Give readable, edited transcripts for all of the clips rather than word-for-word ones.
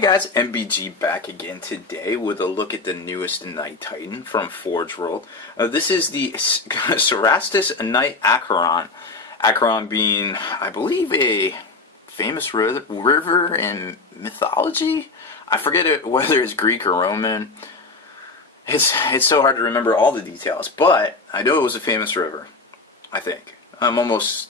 guys, MBG back again today with a look at the newest Knight Titan from Forge World. This is the Cerastus Knight-Acheron. Acheron being, I believe, a famous river in mythology. I forget whether it's Greek or Roman. It's so hard to remember all the details, but I know it was a famous river, I think. I'm almost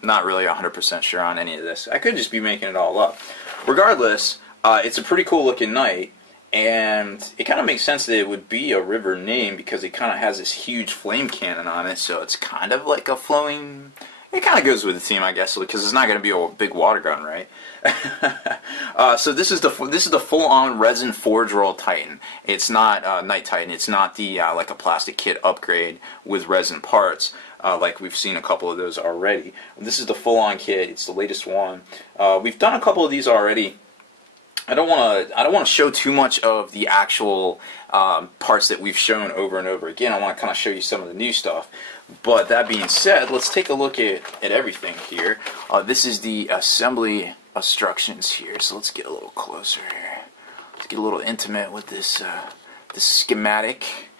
not really 100% sure on any of this. I could just be making it all up. Regardless, it's a pretty cool looking knight, and it kind of makes sense that it would be a river name because it kind of has this huge flame cannon on it, so it's kind of like a flowing... It kind of goes with the theme, I guess, because it's not going to be a big water gun, right? So this is the full-on resin Forge World Titan. It's not Knight Titan. It's not the like a plastic kit upgrade with resin parts. Like we've seen a couple of those already. This is the full-on kit. It's the latest one. We've done a couple of these already. I don't want to show too much of the actual parts that we've shown over and over again. I want to kind of show you some of the new stuff. But that being said, let's take a look at everything here. This is the assembly instructions here. So let's get a little closer here. Let's get a little intimate with this schematic.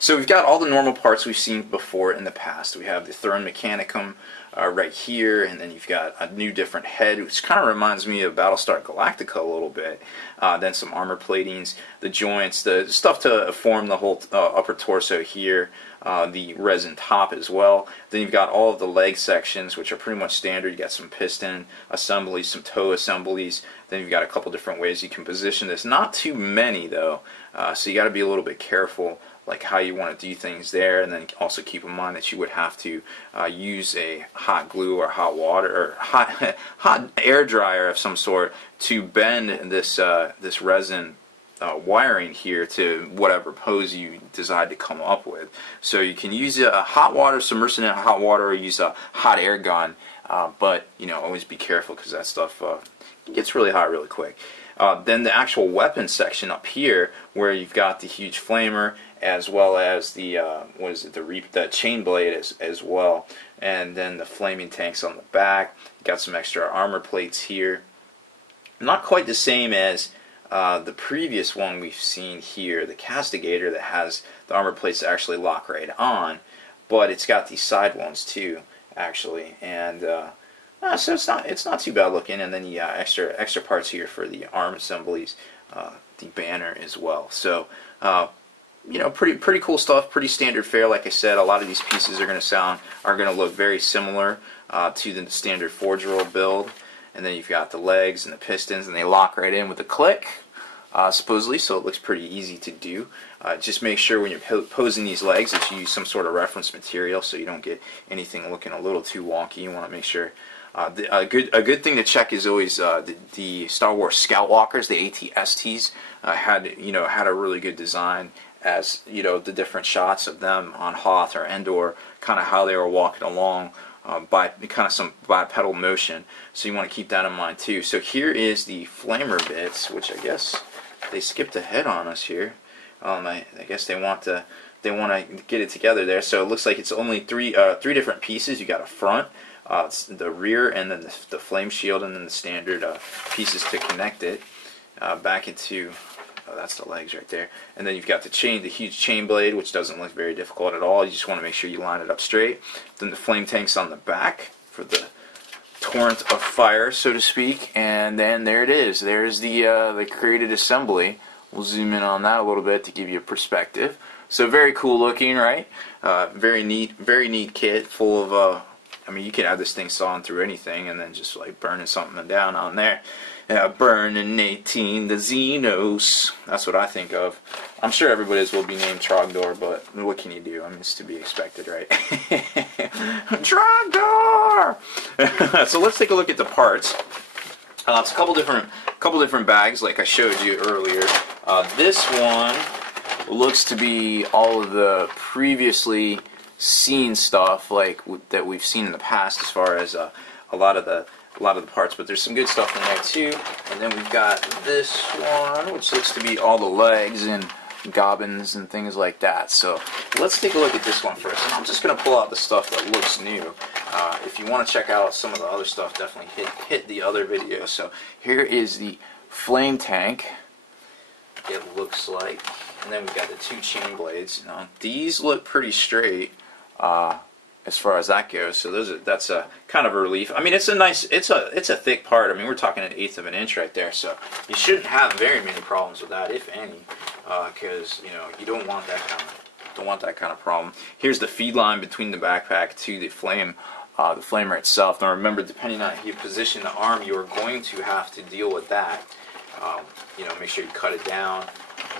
So we've got all the normal parts we've seen before in the past. We have the Throne Mechanicum right here, and then you've got a new different head, which kind of reminds me of Battlestar Galactica a little bit. Then some armor platings, the joints, the stuff to form the whole upper torso here, the resin top as well. Then you've got all of the leg sections, which are pretty much standard. You got some piston assemblies, some toe assemblies. Then you've got a couple different ways you can position this. Not too many though, so you got to be a little bit careful like how you want to do things there, and then also keep in mind that you would have to use a hot glue or hot water or hot air dryer of some sort to bend this this resin wiring here to whatever pose you decide to come up with. So you can use a hot water, submerge it in hot water, or use a hot air gun, but you know, always be careful because that stuff gets really hot really quick. Then the actual weapon section up here, where you've got the huge flamer, as well as the the chain blade as well, and then the flaming tanks on the back. You got some extra armor plates here. Not quite the same as the previous one we've seen here, the Castigator, that has the armor plates that actually lock right on, but it's got these side ones too, actually, and so it's not too bad looking. And then the extra parts here for the arm assemblies, the banner as well. So you know, pretty cool stuff, pretty standard fare. Like I said, a lot of these pieces are going to look very similar to the standard Forge World build. And then you've got the legs and the pistons, and they lock right in with a click, supposedly, so it looks pretty easy to do. Just make sure when you're posing these legs that you use some sort of reference material so you don't get anything looking a little too wonky. You want to make sure. A good thing to check is always the Star Wars Scout Walkers, the AT-STs, had a really good design, as you know, the different shots of them on Hoth or Endor, kind of how they were walking along by kind of some bipedal motion. So you want to keep that in mind too. So here is the flamer bits, which I guess they skipped ahead on us here. I guess they want to get it together there. So it looks like it's only three different pieces. You got a front, the rear, and then the flame shield, and then the standard pieces to connect it back into. Oh, that's the legs right there. And then you've got the huge chain blade, which doesn't look very difficult at all. You just want to make sure you line it up straight. Then the flame tanks on the back for the torrent of fire, so to speak. And then there it is. There's the created assembly. We'll zoom in on that a little bit to give you a perspective. So very cool looking, right? Very neat kit, full of I mean, you can have this thing sawing through anything and then just like burning something down on there. Burning 18 the Xenos. That's what I think of. I'm sure everybody's will be named Trogdor, but what can you do? I mean, it's to be expected, right? Trogdor! So let's take a look at the parts. It's a couple different bags, like I showed you earlier. This one looks to be all of the previously seen stuff, like that we've seen in the past, as far as a lot of the parts, but there's some good stuff in there too. And then we've got this one, which looks to be all the legs and gobbins and things like that. So let's take a look at this one first. And I'm just going to pull out the stuff that looks new. If you want to check out some of the other stuff, definitely hit the other videos. So here is the flame tank, it looks like. And then we've got the 2 chain blades. Now, these look pretty straight as far as that goes. So that's a kind of a relief. I mean, it's a thick part. I mean, we're talking 1/8 of an inch right there. So you shouldn't have very many problems with that, if any, because you don't want that kind of problem. Here's the feed line between the backpack to the flamer itself. Now remember, depending on how you position the arm, you are going to have to deal with that. Make sure you cut it down,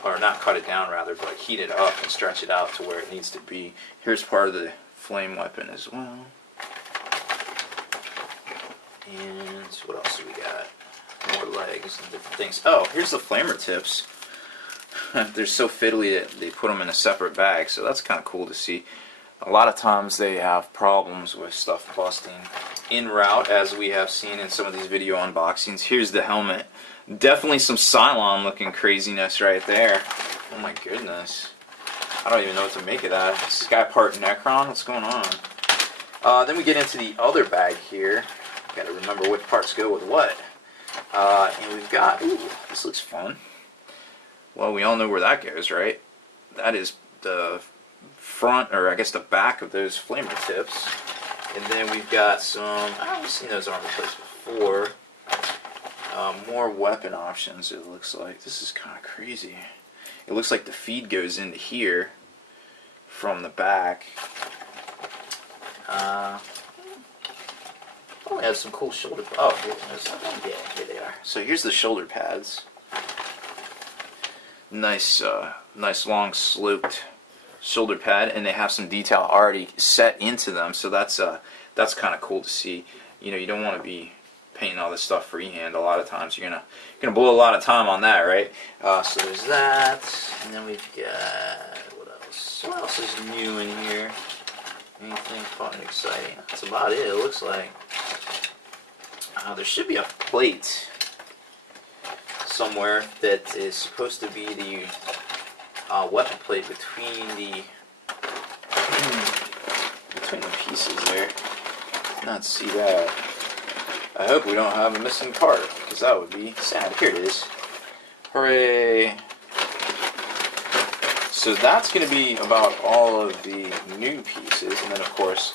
or not cut it down rather, but heat it up and stretch it out to where it needs to be. Here's part of the flame weapon as well. And what else do we got? More legs and different things. Oh, here's the flamer tips. They're so fiddly that they put them in a separate bag, so that's kind of cool to see. A lot of times they have problems with stuff busting en route, as we have seen in some of these video unboxings. Here's the helmet. Definitely some Cylon looking craziness right there. Oh my goodness. I don't even know what to make of that. Is this guy part Necron? What's going on? Then we get into the other bag here. Gotta remember which parts go with what. And we've got, ooh, this looks fun. Well, we all know where that goes, right? That is the front, or I guess the back of those flamer tips. And then we've got some, I've seen those armor plates before. More weapon options, it looks like. This is kind of crazy. It looks like the feed goes into here from the back. Oh, we have some cool shoulder. Oh, here they are. So here's the shoulder pads. Nice, nice long sloped shoulder pad, and they have some detail already set into them. So that's kind of cool to see. You don't want to be painting all this stuff freehand. A lot of times you're gonna blow a lot of time on that, right? So there's that, and then we've got what else? What else is new in here? Anything fun and exciting? That's about it. It looks like there should be a plate somewhere that is supposed to be the weapon plate between the pieces there. Not see that. I hope we don't have a missing part, because that would be sad. Here it is. Hooray! So that's going to be about all of the new pieces, and then of course,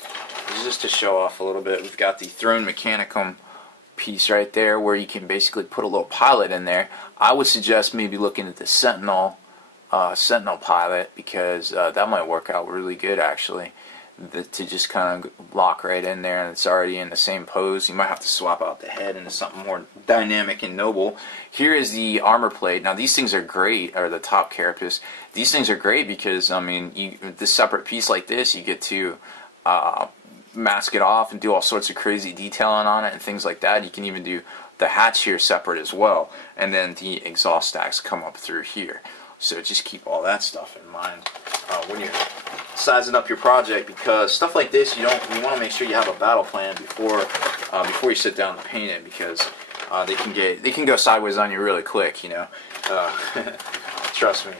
just to show off a little bit, we've got the Throne Mechanicum piece right there, where you can basically put a little pilot in there. I would suggest maybe looking at the Sentinel pilot, because that might work out really good actually. To just kind of lock right in there, and it's already in the same pose. You might have to swap out the head into something more dynamic and noble. Here is the armor plate. Now these things are great, or the top carapace. These things are great because, I mean, this separate piece like this, you get to mask it off and do all sorts of crazy detailing on it and things like that. You can even do the hatch here separate as well, and then the exhaust stacks come up through here. So just keep all that stuff in mind when you're sizing up your project, because stuff like this, you want to make sure you have a battle plan before you sit down to paint it, because they can go sideways on you really quick. Trust me,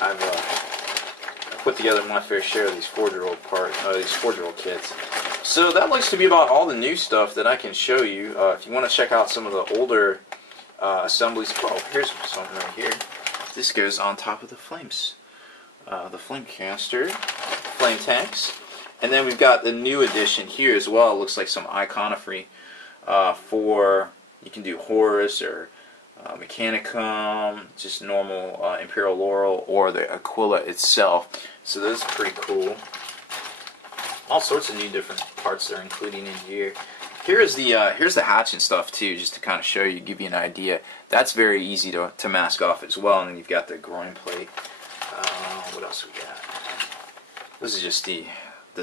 I've put together my fair share of these forge-rolled kits. So that looks to be about all the new stuff that I can show you. If you want to check out some of the older assemblies, oh, here's something right here. This goes on top of the flames, the flame canister, flame tanks, and then we've got the new addition here as well. It looks like some iconography for, you can do Horus or Mechanicum, just normal Imperial Laurel, or the Aquila itself. So those are pretty cool. All sorts of new different parts they're including in here. Here's the hatch and stuff too, just to kind of show you, give you an idea. That's very easy to mask off as well. And then you've got the groin plate. What else we got? This is just the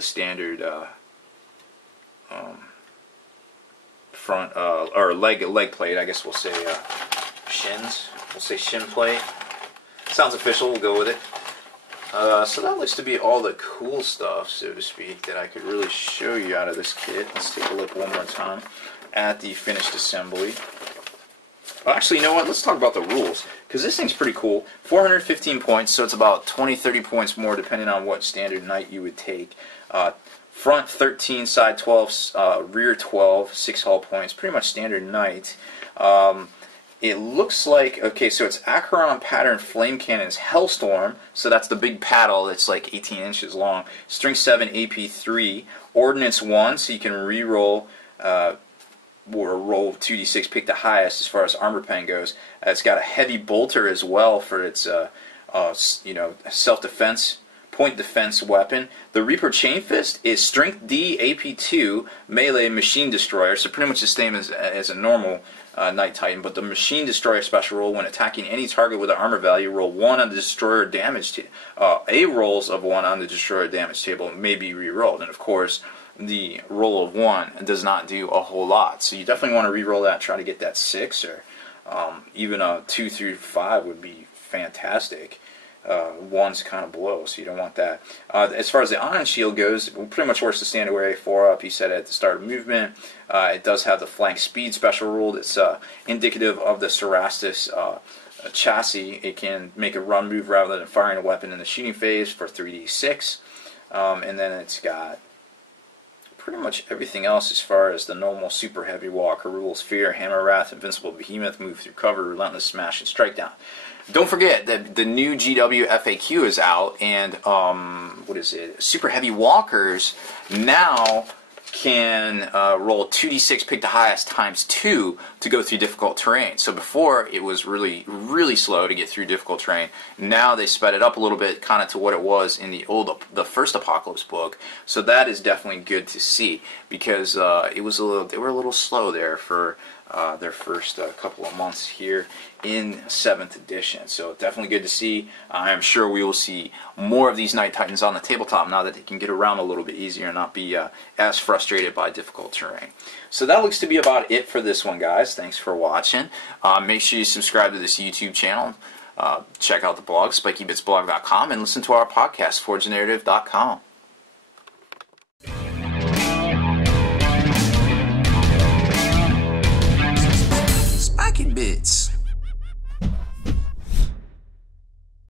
standard front or leg plate. I guess we'll say shins. We'll say shin plate. Sounds official. We'll go with it. So that looks to be all the cool stuff, so to speak, that I could really show you out of this kit. Let's take a look one more time at the finished assembly. Well, actually, you know what? Let's talk about the rules, because this thing's pretty cool. 415 points, so it's about 20-30 points more depending on what standard knight you would take. Front 13, side 12, rear 12, 6 hull points. Pretty much standard knight. it looks like, okay, so it's Acheron pattern flame cannons Hellstorm, so that's the big paddle that's like 18 inches long. Strength 7 AP3, Ordnance 1, so you can re-roll or roll 2d6, pick the highest as far as armor pen goes. It's got a heavy bolter as well for its self-defense, point defense weapon. The Reaper Chain Fist is Strength D AP2 melee machine destroyer, so pretty much the same as a normal Knight Titan, but the machine destroyer special roll when attacking any target with an armor value, roll 1 on the destroyer damage A rolls of 1 on the destroyer damage table may be re-rolled, and of course the roll of 1 does not do a whole lot, so you definitely want to re-roll that, try to get that 6, or even a 2 through 5 would be fantastic. 1's kind of below, so you don't want that. As far as the Ion Shield goes, it pretty much works the standard way, 4 up, he said at the start of movement. It does have the flank speed special rule that's indicative of the Cerastus chassis. It can make a run move rather than firing a weapon in the shooting phase for 3d6. And then it's got pretty much everything else as far as the normal super heavy walker rules: fear, hammer wrath, invincible behemoth, move through cover, relentless smash, and strike down. Don't forget that the new GW FAQ is out, and what is it? Super heavy walkers now can roll 2d6, pick the highest, times 2 to go through difficult terrain. So before it was really, really slow to get through difficult terrain. Now they sped it up a little bit, kind of to what it was in the first Apocalypse book. So that is definitely good to see, because they were a little slow there for their first couple of months here in 7th edition. So definitely good to see. I am sure we will see more of these Knight Titans on the tabletop now that they can get around a little bit easier and not be as frustrated by difficult terrain. So that looks to be about it for this one, guys. Thanks for watching. Make sure you subscribe to this YouTube channel. Check out the blog, spikybitsblog.com, and listen to our podcast, forgenarrative.com.